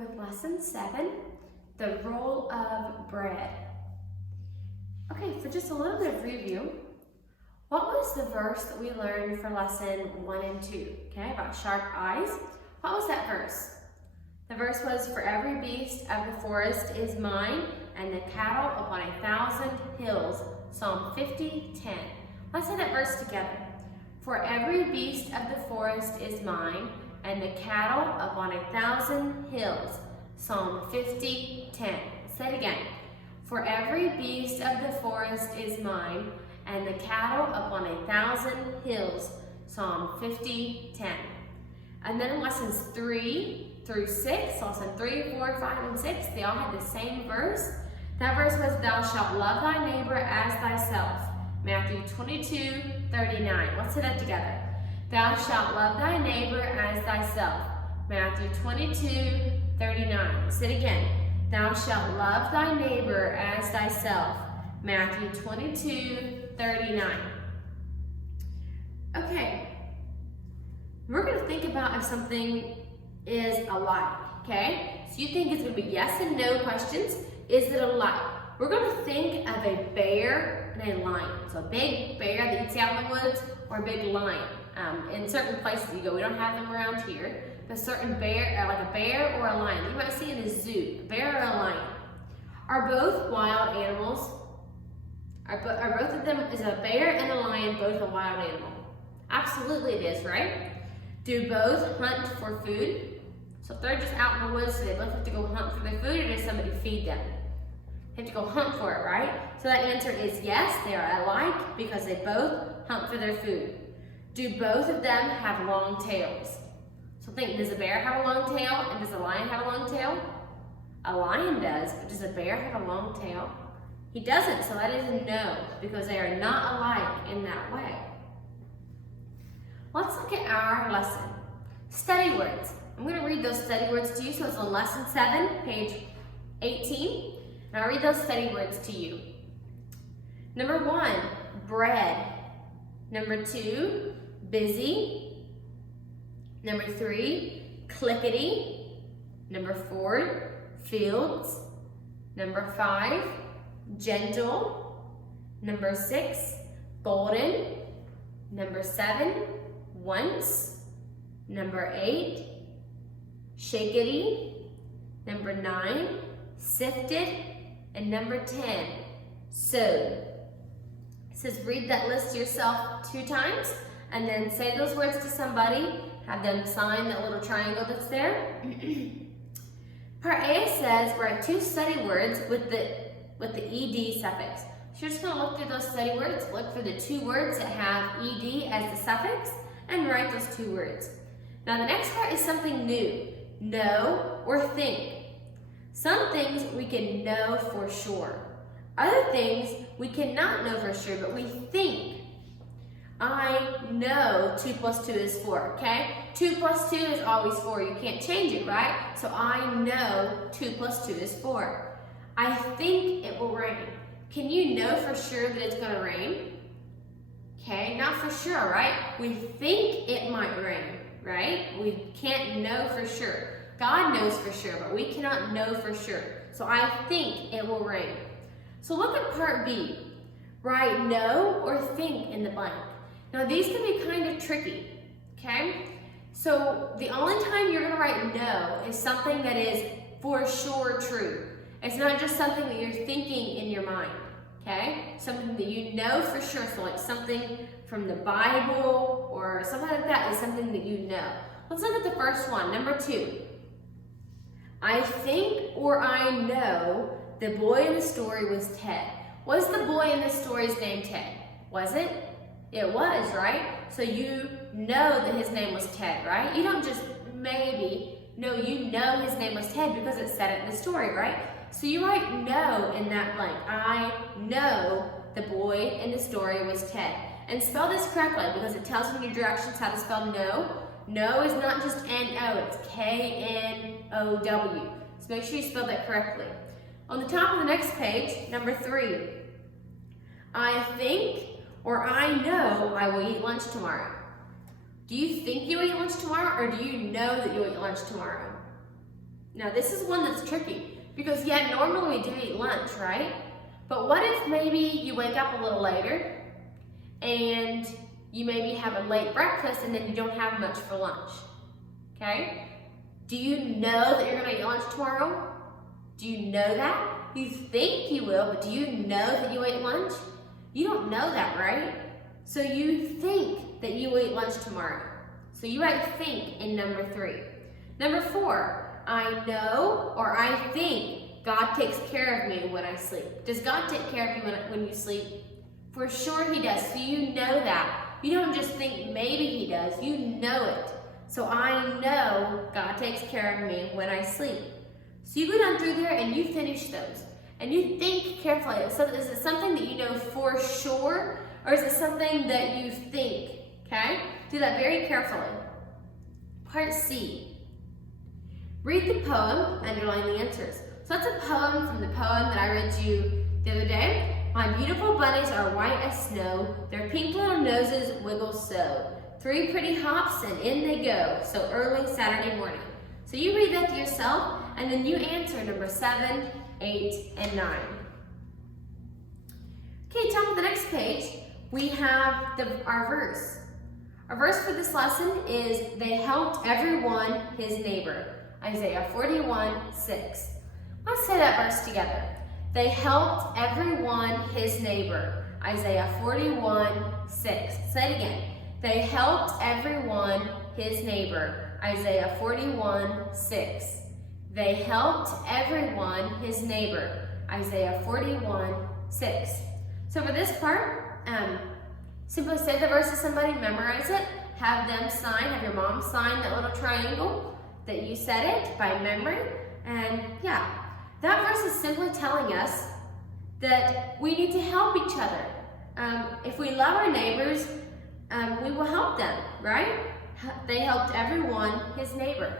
with lesson 7, the role of bread. Okay, so just a little bit of review. What was the verse that we learned for lesson 1 and 2? Okay, about sharp eyes. What was that verse? The verse was, "For every beast of the forest is mine, and the cattle upon 1,000 hills." Psalm 50:10. Let's say that verse together. "For every beast of the forest is mine, and the cattle upon 1,000 hills." Psalm 50:10. Say it again. "For every beast of the forest is mine, and the cattle upon 1,000 hills." Psalm 50:10. And then in lessons 3 through 6, lesson 3, 4, 5, and 6, they all had the same verse. That verse was, "Thou shalt love thy neighbor as thyself." Matthew 22:39. Let's say that together. "Thou shalt love thy neighbor as thyself." Matthew 22:39. Say it again. "Thou shalt love thy neighbor as thyself." Matthew 22:39. Okay. We're going to think about if something is alike, okay? So you think it's going to be yes and no questions. Is it alike? We're going to think of a bear and a lion. So a big bear that you'd see out in the woods, or a big lion. In certain places you go, we don't have them around here, but certain bear, like a bear or a lion, you might see in a zoo, a bear or a lion. Are both wild animals? Are both of them, is a bear and a lion both a wild animal? Absolutely it is, right? Do both hunt for food? So if they're just out in the woods, so they both have to go hunt for their food, or does somebody feed them? They have to go hunt for it, right? So that answer is yes, they are alike because they both hunt for their food. Do both of them have long tails? So think, does a bear have a long tail and does a lion have a long tail? A lion does, but does a bear have a long tail? He doesn't, so that is a no, because they are not alike in that way. Let's look at our lesson. Study words. I'm going to read those study words to you, so it's on lesson 7, page 18. And I'll read those study words to you. Number 1, bread. Number 2, busy. Number 3, clickety. Number 4, fields. Number 5, gentle. Number 6, golden. Number 7, once. Number 8, shakety. Number 9, sifted. And number 10, sewed. It says read that list yourself 2 times and then say those words to somebody. Have them sign that little triangle that's there. Part A says write 2 study words with the ed suffix. So you're just going to look through those study words, look for the 2 words that have ed as the suffix, and write those 2 words. Now the next part is something new. Know or think. Some things we can know for sure. Other things we cannot know for sure, but we think. I know 2 plus 2 is 4, okay? 2 plus 2 is always 4. You can't change it, right? So I know 2 plus 2 is 4. I think it will rain. Can you know for sure that it's going to rain? Okay, not for sure, right? We think it might rain, right? We can't know for sure. God knows for sure, but we cannot know for sure. So I think it will rain. So look at part B. Write know or think in the blank. Now these can be kind of tricky, okay? So the only time you're gonna write no is something that is for sure true. It's not just something that you're thinking in your mind, okay? Something that you know for sure, so like something from the Bible or something like that is something that you know. Let's look at the first one, number 2. I think or I know the boy in the story was Ted. Was the boy in the story's name Ted? Was it? It was, right? So you know that his name was Ted, right? You don't just maybe, no, you know his name was Ted because it said it in the story, right? So you write no in that blank. I know the boy in the story was Ted. And spell this correctly because it tells you in your directions how to spell no. No is not just N-O, it's K-N-O-W. So make sure you spell that correctly. On the top of the next page, number 3. I think or I know I will eat lunch tomorrow. Do you think you'll eat lunch tomorrow or do you know that you'll eat lunch tomorrow? Now this is one that's tricky because yeah, normally we do eat lunch, right? But what if maybe you wake up a little later and you maybe have a late breakfast and then you don't have much for lunch, okay? Do you know that you're gonna eat lunch tomorrow? Do you know that? You think you will, but do you know that you ate lunch? You don't know that, right? So you think that you will eat lunch tomorrow. So you write think in number 3. Number 4, I know or I think God takes care of me when I sleep. Does God take care of you when you sleep? For sure he does, so you know that. You don't just think maybe he does, you know it. So I know God takes care of me when I sleep. So you go down through there and you finish those. And you think carefully. Is it something that you know for sure? Or is it something that you think? Okay? Do that very carefully. Part C. Read the poem, underline the answers. So that's a poem from the poem that I read to you the other day. My beautiful bunnies are white as snow. Their pink little noses wiggle so. 3 pretty hops and in they go. So early Saturday morning. So you read that to yourself and then you answer number 7, 8, and 9. Okay, top of the next page, we have our verse. Our verse for this lesson is, they helped everyone his neighbor. Isaiah 41:6. Let's say that verse together. They helped everyone his neighbor. Isaiah 41:6. Say it again. They helped everyone his neighbor. Isaiah 41:6. They helped everyone his neighbor. Isaiah 41:6. So for this part, simply say the verse to somebody, memorize it, have them sign, have your mom sign that little triangle that you said it by memory. And yeah, that verse is simply telling us that we need to help each other. If we love our neighbors, we will help them, right? They helped everyone his neighbor.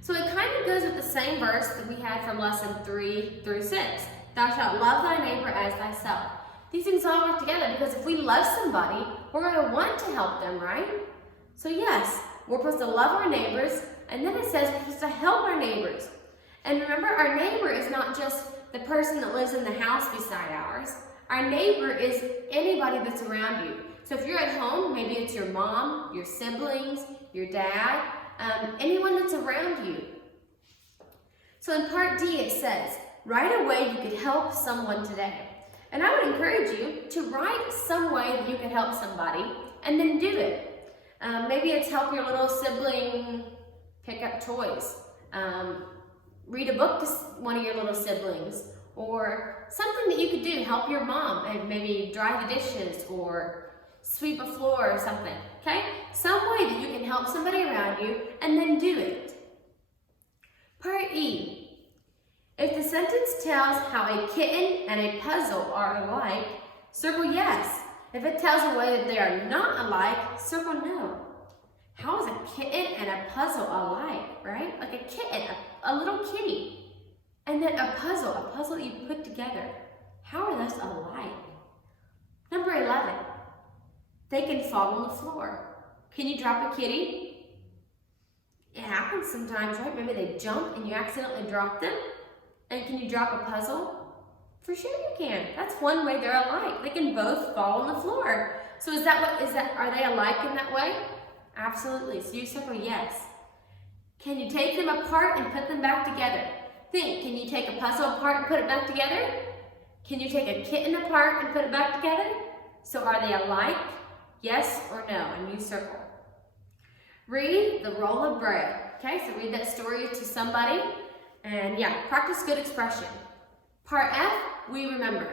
So it kind of goes with the same verse that we had from lesson 3 through 6. Thou shalt love thy neighbor as thyself. These things all work together because if we love somebody, we're going to want to help them, right? So yes, we're supposed to love our neighbors, and then it says we're supposed to help our neighbors. And remember, our neighbor is not just the person that lives in the house beside ours. Our neighbor is anybody that's around you. So if you're at home, maybe it's your mom, your siblings, your dad, anyone that's around you. So in part D it says, write a way you could help someone today. And I would encourage you to write some way that you could help somebody and then do it. Maybe it's help your little sibling pick up toys. Read a book to one of your little siblings, or something that you could do, help your mom and maybe dry the dishes or sweep a floor or something, okay? Some way that you can help somebody around you and then do it. Part E. If the sentence tells how a kitten and a puzzle are alike, circle yes. If it tells a way that they are not alike, circle no. How is a kitten and a puzzle alike, right? Like a kitten, a little kitty. And then a puzzle you put together. How are those alike? Number 11. They can fall on the floor. Can you drop a kitty? It happens sometimes, right? Maybe they jump and you accidentally drop them. And can you drop a puzzle? For sure you can. That's one way they're alike. They can both fall on the floor. So are they alike in that way? Absolutely. So you circle yes. Can you take them apart and put them back together? Think, can you take a puzzle apart and put it back together? Can you take a kitten apart and put it back together? So are they alike? Yes or no? And you circle. Read the roll of bread. Okay, so read that story to somebody. And yeah, practice good expression. Part F, we remember.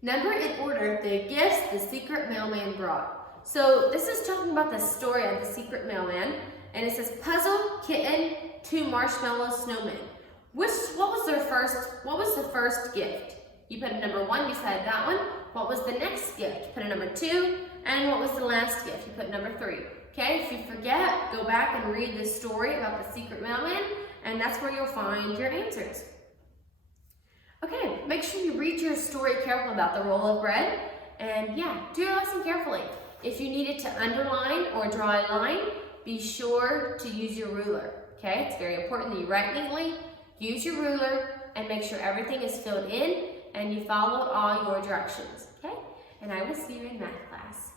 Number in order the gifts the secret mailman brought. So this is talking about the story of the secret mailman. And it says puzzle, kitten, 2 marshmallow snowmen. What was the first gift? You put a number 1 beside that one. What was the next gift? You put a number 2. And what was the last gift? You put number 3. Okay, if you forget, go back and read the story about the secret mailman, and that's where you'll find your answers. Okay, make sure you read your story carefully about the roll of bread, and yeah, do your lesson carefully. If you needed to underline or draw a line, be sure to use your ruler. Okay, it's very important that you write neatly, use your ruler, and make sure everything is filled in and you follow all your directions. Okay, and I will see you in math class.